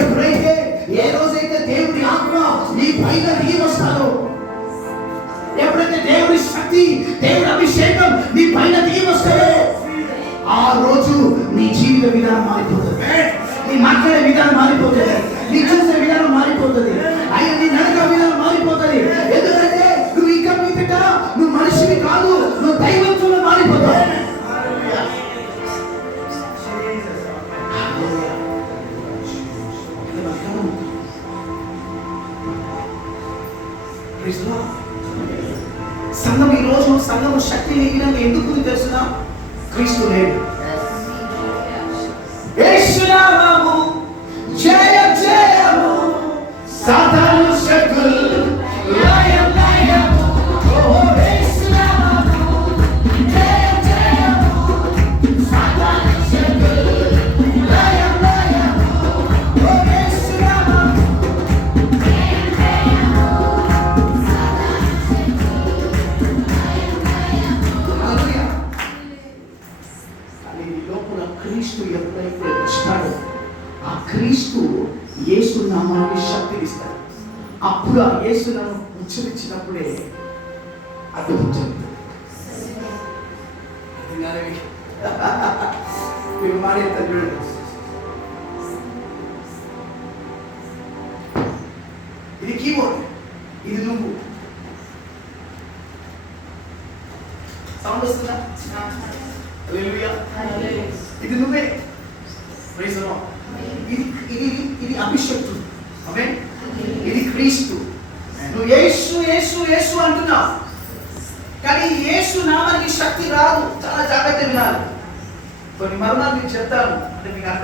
ఎప్పుడైతే ఏ రోజైతే దేవుడి ఆత్మ నీ పైన దిగి వస్తారో, ఎప్పుడైతే దేవుడి శక్తి, దేవుడి అభిషేకం నీ పైన దిగి వస్తారో, ఆ రోజు నీ జీవిత విధానం మారిపోతుంది, నీ మాట్లాడే విధానం మారిపోతుంది, నీ చూసే విధానం మారిపోతుంది, అయ్యా నీ నడక విధానం మారిపోతుంది. ఎందుకంటే నువ్వు ఇంకా మీదట నువ్వు మనిషివి కాదు, నువ్వు దైవంతులు మారిపోతావు. సంఘం ఈ రోజు సంఘం శక్తి లేగిన ఎందుకు తెలుసునా? క్రీస్తు లేడు. యేసునామము జయ జయము, సాతాను శక్తులు లయం లయము. ఓ యేసునామము జయ జయము, సాతాను శక్తులు లయం లయము. ఓ యేసునామము జయ జయము, సాతాను శక్తులు లయం లయము. హల్లెలూయా. కానీ ఈ లోపల క్రీస్తు ఎప్పుడైతే వస్తాడో, ఆ క్రీస్తు యేసు నామానికి శక్తిని ఇస్తాడు. అప్పుడు ఆ యేసు నామం ఉచ్చరించినప్పుడే అద్భుతం జరుగుతుంది. మీరు మారేస్తారు చూడండి. ఇది కీబోర్డ్, ఇది నువ్వు. సౌండ్ వస్తుందా? హల్లెలూయా. ఇది నువ్వే. Praise the Lord. ఇది అభిషేకుడు. ఆమేన్. ఇది క్రీస్తు. నువ్వు యేసు యేసు యేసు అంటున్నావు, కానీ యేసు నామానికి శక్తి రాదు. చాలా జాగ్రత్తగా వినాలి. కొన్ని మర్మాలు మీకు చెప్తాను, అంటే మీకు